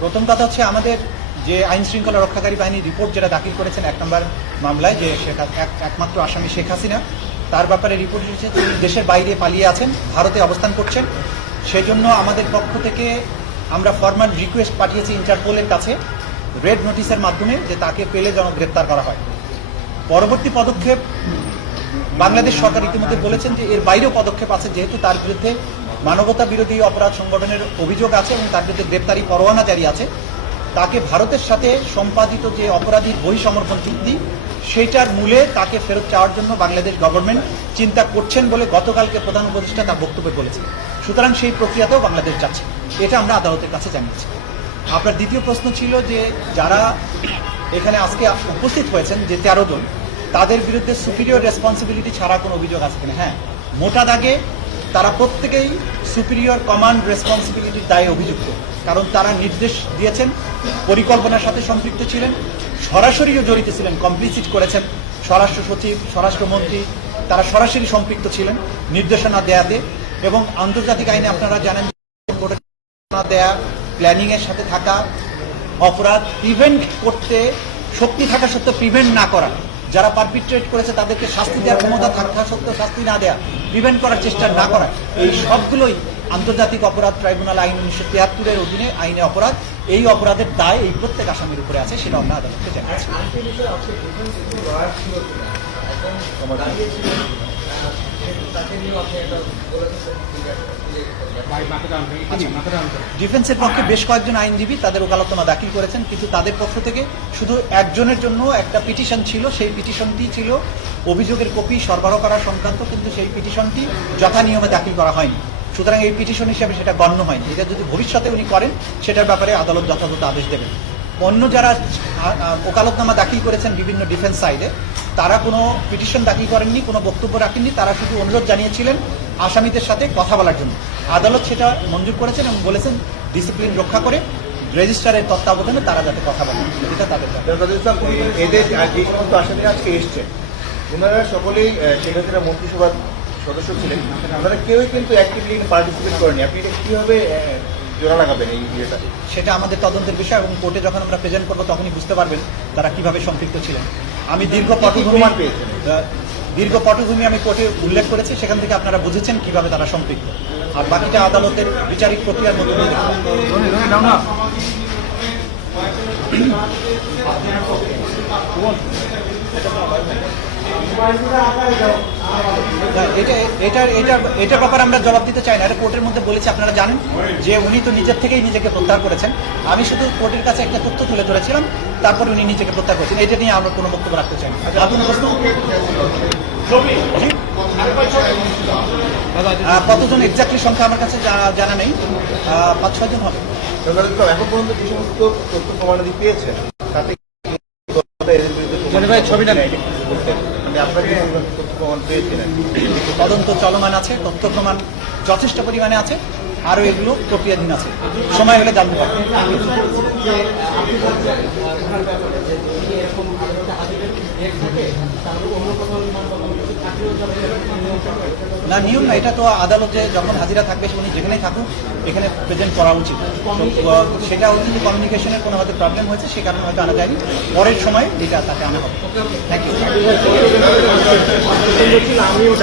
প্রথম কথা হচ্ছে আমাদের যে আইন শৃঙ্খলা রক্ষাকারী বাহিনী রিপোর্ট যেটা দাখিল করেছেন এক নম্বর মামলায়, যে শেখ এক- একমাত্র আসামি শেখ হাসিনা, তার ব্যাপারে রিপোর্ট এসেছে তিনি দেশের বাইরে পালিয়ে আছেন, ভারতে অবস্থান করছেন। সেজন্য আমাদের পক্ষ থেকে আমরা ফরমাল রিকোয়েস্ট পাঠিয়েছি ইন্টারপোলের কাছে রেড নোটিশের মাধ্যমে যে তাকে পেলে যেন গ্রেপ্তার করা হয়। পরবর্তী পদক্ষেপ, বাংলাদেশ সরকার ইতিমধ্যে বলেছেন যে এর বাইরেও পদক্ষেপ আছে, যেহেতু তার বিরুদ্ধে মানবতা বিরোধী অপরাধ সংগঠনের অভিযোগ আছে এবং তার বিরুদ্ধে গ্রেপ্তারি পরোয়ানা জারি আছে। তাকে ভারতের সাথে সম্পাদিত যে অপরাধীর বহি সমর্পণ চুক্তি, সেইটার মূলে তাকে ফেরত চাওয়ার জন্য বাংলাদেশ গভর্নমেন্ট চিন্তা করছেন বলে গতকালকে প্রধান উপদেষ্টা তার বক্তব্যে বলেছেন। সুতরাং সেই প্রক্রিয়াতেও বাংলাদেশ যাচ্ছে। এটা আমরা আদালতের কাছে জানিয়েছি। আপনার দ্বিতীয় প্রশ্ন ছিল যে যারা এখানে আজকে উপস্থিত হয়েছেন যে তেরো জন, তাদের বিরুদ্ধে সুপিরিয়র রেসপন্সিবিলিটি ছাড়া কোনো অভিযোগ আছে কিনা? হ্যাঁ মোটা দাগে তারা প্রত্যেকেই সুপিরিয়র কমান্ড রেসপন্সিবিলিটির দায়ে অভিযুক্ত। কারণ তারা নির্দেশ দিয়েছেন, পরিকল্পনার সাথে সম্পৃক্ত ছিলেন, সরাসরিও জড়িত ছিলেন কমপ্লিসিট করেছেন। স্বরাষ্ট্র সচিব, স্বরাষ্ট্রমন্ত্রী, তারা সরাসরি সম্পৃক্ত ছিলেন নির্দেশনা দেয়াতে এবং আন্তর্জাতিক আইনে আপনারা জানেন দেয়া প্ল্যানিং এর সাথে থাকা, অপরাধ প্রিভেন্ট করতে, শক্তি থাকা সত্ত্বেও প্রিভেন্ট না করা যারা পারপিট্রেট করেছে তাদেরকে শাস্তি দেওয়ার ক্ষমতা থাকা সত্ত্বেও শাস্তি না দেওয়া প্রিভেন্ট করার চেষ্টা না করা, এই সবগুলোই আন্তর্জাতিক অপরাধ ট্রাইব্যুনাল আইন উনিশশো তিয়াত্তরের অধীনে আইনে অপরাধ। এই অপরাধের দায় এই প্রত্যেক আসামির উপরে আছে, সেটা আমরা আদালতকে জানিয়েছি। ডিফেন্সের পক্ষে বেশ কয়েকজন আইনজীবী তাদের ওকালতমা দাখিল করেছেন, কিন্তু তাদের পক্ষ থেকে শুধু একজনের জন্য একটা পিটিশন ছিল। সেই পিটিশনটি ছিল অভিযোগের কপি সরবরাহ করা সংক্রান্ত, কিন্তু সেই পিটিশনটি যথা নিয়মে দাখিল করা হয়নি। সুতরাং এই পিটিশন হিসেবে সেটা গণ্য হয়নি। এটা যদি ভবিষ্যতে উনি করেন, সেটার ব্যাপারে আদালত যথাযথ আদেশ দেবেন। অন্য যারা ওকালতনামা দাখিল করেছেন বিভিন্ন ডিফেন্স সাইডে, তারা কোনো পিটিশন দাখিল করেননি, কোনো বক্তব্য রাখেননি, তারা শুধু অনুরোধ জানিয়েছিলেন আসামিদের সাথে কথা বলার জন্য। আদালত সেটা মঞ্জুর করেছেন এবং বলেছেন ডিসিপ্লিন রক্ষা করে রেজিস্ট্রারের তত্ত্বাবধানে তারা যাতে কথা বলেন এটা তাদের যে সমস্ত আসামিরা আজকে এসছেন ওনারা সকলেই শেখ হাসিনা মন্ত্রিসভার সদস্য ছিলেন। আপনারা কেউই কিন্তু অ্যাক্টিভলি পার্টিসিপেট করেনি আপনি এটা কীভাবে জোড়া লাগাবেন এই ইয়েটা? সেটা আমাদের তদন্তের বিষয় এবং কোর্টে যখন আমরা প্রেজেন্ট করব তখনই বুঝতে পারবেন তারা কীভাবে সম্পৃক্ত ছিলেন। আমি দীর্ঘ পটভূমি পেয়েছেন? দীর্ঘ পটভূমি আমি কোর্টে উল্লেখ করেছি সেখান থেকে আপনারা বুঝেছেন কীভাবে তারা সম্পৃক্ত। আর বাকিটা আদালতের বিচারিক প্রক্রিয়ার মধ্যে দিয়ে এটা এটার ব্যাপারে আমরা জবাব দিতে চাই না। এটা কোর্টের মধ্যে বলেছি আপনারা জানেন যে উনি তো নিজের থেকেই নিজেকে প্রত্যাহার করেছেন। আমি শুধু কোর্টের কাছে একটা তথ্য তুলে ধরেছিলাম তারপর উনি নিজেকে প্রত্যাহার করেছেন। এটা নিয়ে আমরা কোনো বক্তব্য রাখতে চাই? আহ, কতজন এক্স্যাক্টলি সংখ্যা আমার কাছে জানা নেই। পাঁচ ছয়জন হবে। এখন পর্যন্ত যে সমস্ত তথ্য প্রমাণাদি পেয়েছেন তাতে এদের বিরুদ্ধে পেয়েছেন তদন্ত চলমান আছে তথ্য প্রমাণ যথেষ্ট পরিমাণে আছে, আরও এগুলো প্রক্রিয়াধীন আছে। সময় হলে জানতে পারবেন। এরকম না নিয়ম না এটা তো আদালতে যখন হাজিরা থাকবে উনি যেখানেই থাকুক এখানে প্রেজেন্ট করা উচিত। সেটা হচ্ছে যে কমিউনিকেশনের কোনো হয়তো প্রবলেম হয়েছে সে কারণে হয়তো আনা যায়নি। পরের সময় যেটা তাকে আনা হবে। থ্যাংক ইউ আমিও